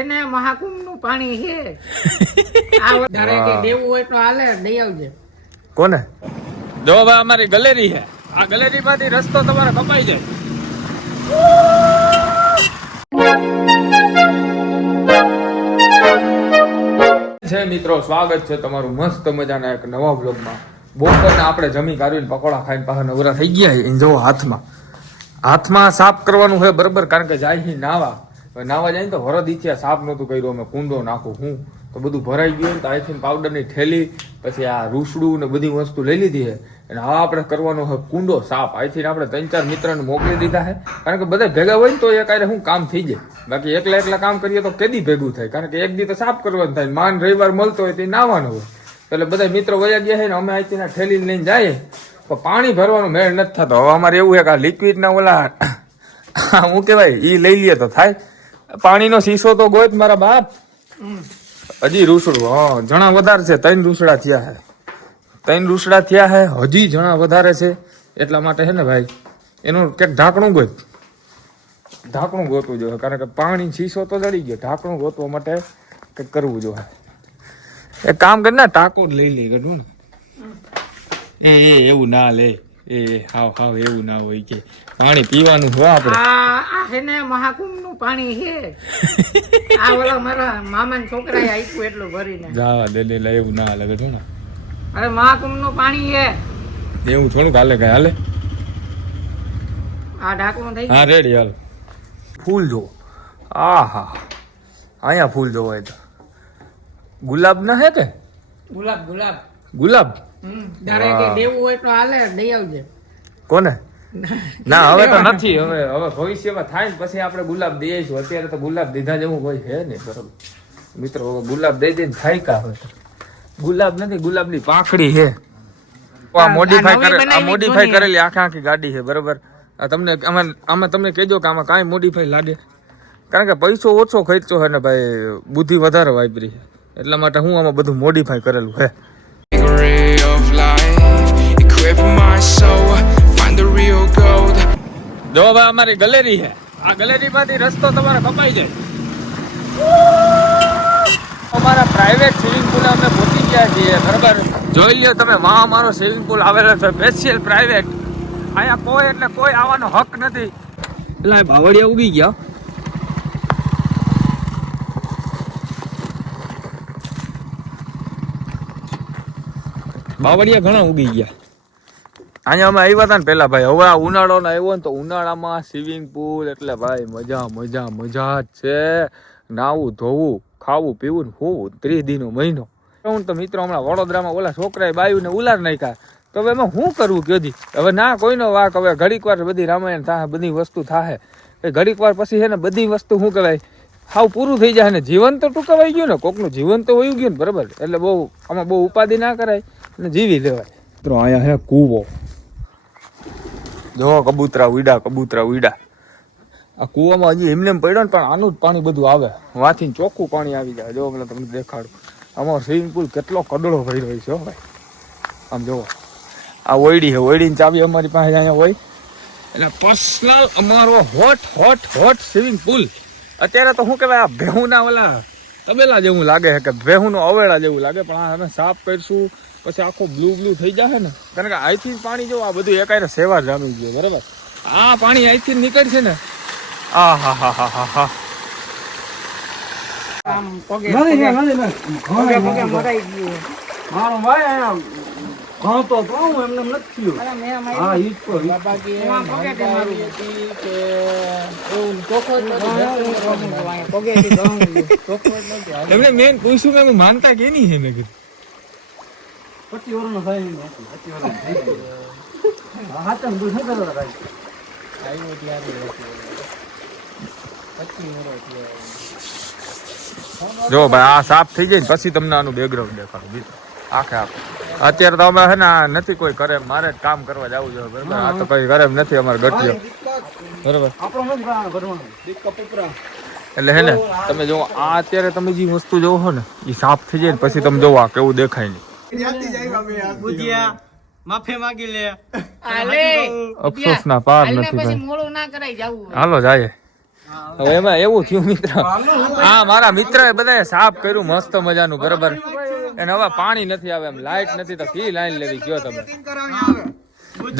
એને મહાકુંભ પાણી છે. આ વધારે દેવું હોય તો હાલે દઈ આવજે. કોને? જો ભાઈ અમારી ગેલેરી છે. આ ગેલેરી માંથી રસ્તો તમારે કપાઈ જાય. છે મિત્રો સ્વાગત છે તમારું મસ્ત મજાના એક નવા બ્લોગમાં બપોરના આપણે જમી કાઢીને પકોડા ખાઈને પાછા નવરા થઈ ગયા એ જો હાથમાં. હાથમાં સાફ કરવાનું હોય બરોબર કારણ કે જાય નાવા. નાવા જાય ને તો વરદ ઈચ્છા સાફ નહોતું કર્યું, અમે કુંડો નાખું, હું. તો બધું ભરાઈ ગયું ને તો આઈથીન પાવડરની થેલી, પછી આ રૂસડું ને બધી વસ્તુ લઈ લીધી છે અને હવે આપણે કરવાનો હવે કુંડો સાફ આઈથીન આપણે ત્રણ ચાર મિત્રને મોકલી દીધા છે કારણ કે બધા ભેગા હોય ને તો એ કાંઈ શું કામ થઈ જાય. બાકી એકલા એકલા કામ કરીએ તો કેદી ભેગું થાય? કારણ કે એક દી તો સાફ કરવાનું થાય. માન રવિવાર મળતો હોય તે નાવાનું હોય. એટલે બધા મિત્રો વયા ગયા છે ને અમે આઈથી થેલી લઈને જઈએ. તો પાણી ભરવાનું મેળ નથી થતો. હવે અમારે એવું છે કે આ લિક્વિડના ઓલા હું કહેવાય? એ લઈ લઈએ તો થાય. પાણીનો શીશો તો ગોત મારા બાપ. હજી રૂસડું, હા, જણા વધારે છે, ત્રણ રૂસડા થયા હે ત્રણ રૂસડા થયા હે હજી જણા વધારે છે. એટલા માટે હે ને ભાઈ, એનું ક્યાંક ઢાંકણું ગોત. ઢાંકણું ગોતવું જોઈએ, કારણ કે પાણી શીશો તો જડી ગયો. ઢાંકણું ગોતવા માટે કંઈક કરવું જોઈએ. એક કામ કર ને, ટાંકો લઈ લઈ કરું ને. એ, એવું ના લે. એ હાવ હાવ એવું ના હોય કે પાણી પીવાનું હોય આપણે. આ છે ને મહાકુંભનું પાણી છે. આ ઓલા મારા મામા છોકરાએ આપ્યું એટલું ભરીને. જાવા દે લે એવું ના હાલે કરું ને. અરે મહાકુંભનું પાણી છે. એવું થોડુંક હાલે કઈ હાલે? આ ઢાંકણું થઈ હા રેડી હાલ. ફૂલ જો. આ હા અહીંયા ફૂલ જોવાય હોય તો. ગુલાબ ના હે કે ગુલાબ ગુલાબ. ગુલાબ? ધારે કે દેવું હોય તો હાલે દઈ આવજે. કોને? ના હવે તો નથી. હવે હવે ભવિષ્યમાં થાય ને પછી આપણે ગુલાબ દઈએ છું અત્યારે તો ગુલાબ દીધા જેવું કોઈ છે નહીં બરોબર. મિત્રો ગુલાબ દઈ દઈને થાય કા હવે ગુલાબ નથી ગુલાબની પાંખડી છે. આ મોડિફાઈ કરે આ મોડિફાઈ કરેલી આખા આખી ગાડી છે બરોબર. આ તમને આમાં આમાં તમને કહેજો કે આમાં કાંઈ મોડીફાઈ લાગે. કારણ કે પૈસો ઓછો ખર્ચો છે ને ભાઈ બુદ્ધિ વધારે વાપરી છે. એટલા માટે હું આમાં બધું મોડીફાઈ કરેલું છે. Equip my soul, find the real gold. જો ભાઈ અમારી ગેલેરી છે. આ ગેલેરી માંથી રસ્તો તમારે કપાઈ જાય. અમારા પ્રાઇવેટ સ્વિમિંગ પુલ અમે પહોંચી ગયા છીએ બરાબર? જોઈ લ્યો તમે વાહ અમારો સ્વિમિંગ પુલ આવેલો છે સ્પેશિયલ પ્રાઇવેટ અહીંયા કોઈ એટલે કોઈ આવવાનો હક નથી. એટલે ભાવડિયા ઉગી ગયા. બાવળિયા ઘણા ઉગી ગયા. અહીંયા અમે આવ્યા હતા ને પેલા ભાઈ. હવે આ ઉનાળો આવ્યો ને તો ઉનાળામાં સ્વિમિંગ પુલ એટલે ભાઈ મજા મજા મજા જ છે. નાવું ધોવું, ખાવું, પીવું ને હોવું ત્રીસ દિનો મહિનો. હું તો મિત્રો હમણાં વડોદરામાં ઓલા છોકરાએ બાયું ને ઉલાર નાખ્યા. તો હવે એમાં શું કરવું કયોથી હવે ના, કોઈનો વાક. હવે ઘડીક વાર બધી રામાયણ થાય બધી વસ્તુ થાય એ ઘડીક વાર પછી છે ને બધી વસ્તુ શું કહેવાય? હાવ પૂરું થઈ જાય ને જીવન તો ટૂંકાવાઈ ગયું ને. કોકનું જીવન તો વયું ગયું ને, બરાબર. એટલે બહુ, આમાં બહુ ઉપાધિ ના કરાય અને જીવી લેવાય. મિત્રો, અહીંયા હે કૂવો. જો, કબૂતરા ઉડા કબૂતરા ઉડા આ કૂવામાં હજી એમને એમ પડ્યો ને, પણ આનું જ પાણી બધું આવે. વાથી ચોખ્ખું પાણી આવી જાય. જો મને તમને દેખાડું. અમારો સ્વિમિંગ પુલ કેટલો કડળો ભરી રહ્યો છે ભાઈ. આમ જોવો આ ઓયડી છે, ઓયડીની ચાવી અમારી પાસે અહીંયા હોય. એટલે પર્સનલ અમારો hot hot hot swimming pool અત્યારે તો શું કહેવાય, આ ભેહુના ઓલા તબેલા જેવું લાગે છે, કે ભેહુનો અવેડા જેવું લાગે, પણ અમે સાફ કરીશું. પછી આખો બ્લુ બ્લુ થઈ જશે ને કારણ કે અહીંથી જ પાણી જો આ બધું એકાયરે સેવા જામી ગયું બરાબર? આ પાણી અહીંથી નીકળશે ને. આ હા હા મારો ભાઈ અહીંયા ભણતો તો હું એમને નથી હા ઈ જ. એમને મેન પૂછ્યું કે માનતા કે નહીં છે મેં કીધું? પચીસ વર્ષનો થાય એમ નથી. પચીસ વર્ષનો થઈ ગયો. હા, હાચમ તું શું કરતો હતો ભાઈ? જો ભાઈ આ સાફ થઈ જાય ને પછી તમને આનું બેકગ્રાઉન્ડ દેખાડું. બીજું. આખે આખે. અત્યારે તો અમે હે ને આ નથી કોઈ કરે મારે જ કામ કરવા જવું જોઈએ બરાબર? આ તો કઈ કરે નથી અમારે ગઠિયો. બરાબર. એટલે હે ને તમે જો આ અત્યારે તમે જે વસ્તુ જોવો છો ને એ સાફ થઈ જાય ને પછી તમે જોવો આ કેવું દેખાય નહીં. માફી માંગી લે આલે અફસોસના પાર નથી પછી મોડું ના કરાય જાવું હાલો જાય હવે એમાં એવું થયું મિત્ર હા મારા મિત્ર એ બધાએ સાફ કર્યું મસ્ત મજાનું બરાબર. એને હવે પાણી નથી આવે એમ લાઈટ નથી તો કી લાઈન લેવી ગયો તમે.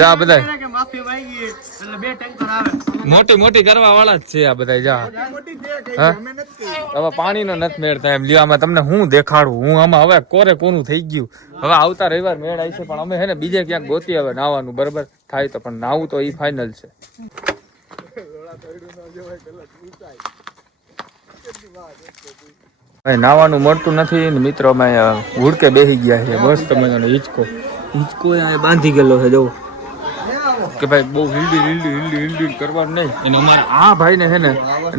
જા બધાય. કે માફી માંગી એટલે બે ટેન્કર આવે. મોટી મોટી કરવા વાળા જ છે આ બધા જા. હા? પાણી પાણીનો નથી મેળ થાય એમ. લ્યો આમાં તમને હું દેખાડું? હું આમાં હવે કોરે કોનું થઈ ગયું? હવે આવતા રવિવાર મેળ આવી છે પણ અમે હે ને બીજે ક્યાંક ગોતી હવે નાવાનું બરાબર? થાય તો પણ નાવું તો એ ફાઇનલ છે. હવે નાવાનું મળતું નથી ને મિત્રો અમે હુડકે બેસી ગયા છે. બસ તમે હિંચકો. હિંચકો બાંધી ગયેલો છે જો કે ભાઈ બહુ હિલડી હિલડી હિલડી હિલડી કરવાનું નહીં. અને અમારે આ ભાઈને છે ને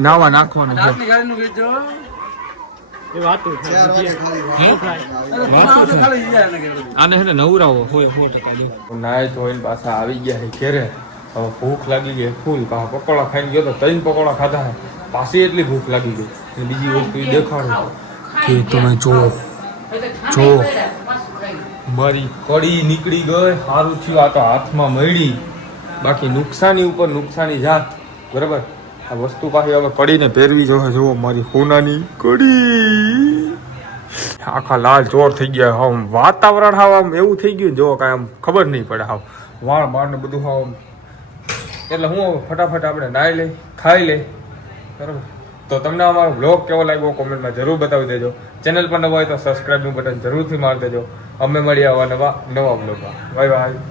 નાવા નાખવાનું છે. ગાડીનું વેચો એ વાતું છે આને છે ને નવરાવો હોય સો ટકા જો નાય ધોઈને પાછા આવી ગયા છે ઘેરે. હવે ભૂખ લાગી ગઈ ફૂલ પાછા પકોડા ખાઈને ગયો તો ત્રણ પકોડા ખાધા પાછી એટલી ભૂખ લાગી ગઈ. બીજી વસ્તુ દેખાડો. કે તમે જો જો મારી કડી નીકળી ગઈ સારું થયું આ તો હાથમાં મળી. બાકી નુકસાની ઉપર નુકસાની જાત, બરાબર? આ વસ્તુ પાછી હવે કડીને પહેરવી જોઈએ. જુઓ, મારી હોનાની કડી. આખા લાલ ચોર થઈ ગયા આમ વાતાવરણ હાવ આમ એવું થઈ ગયું જો કાંઈ આમ ખબર નહીં પડે હાવ. વાળ ને બધું હાવ. એટલે હું ફટાફટ આપણે નાઈ લઈ, ખાઈ લઈ, બરાબર? તો તમને અમારો બ્લોગ કેવો લાગ્યો કોમેન્ટમાં જરૂર બતાવી દેજો. ચેનલ પર નવા હોય તો સબસ્ક્રાઈબનું બટન જરૂરથી મારી દેજો. અમે મળીએ આવા નવા નવા બ્લોગમાં બાય બાય.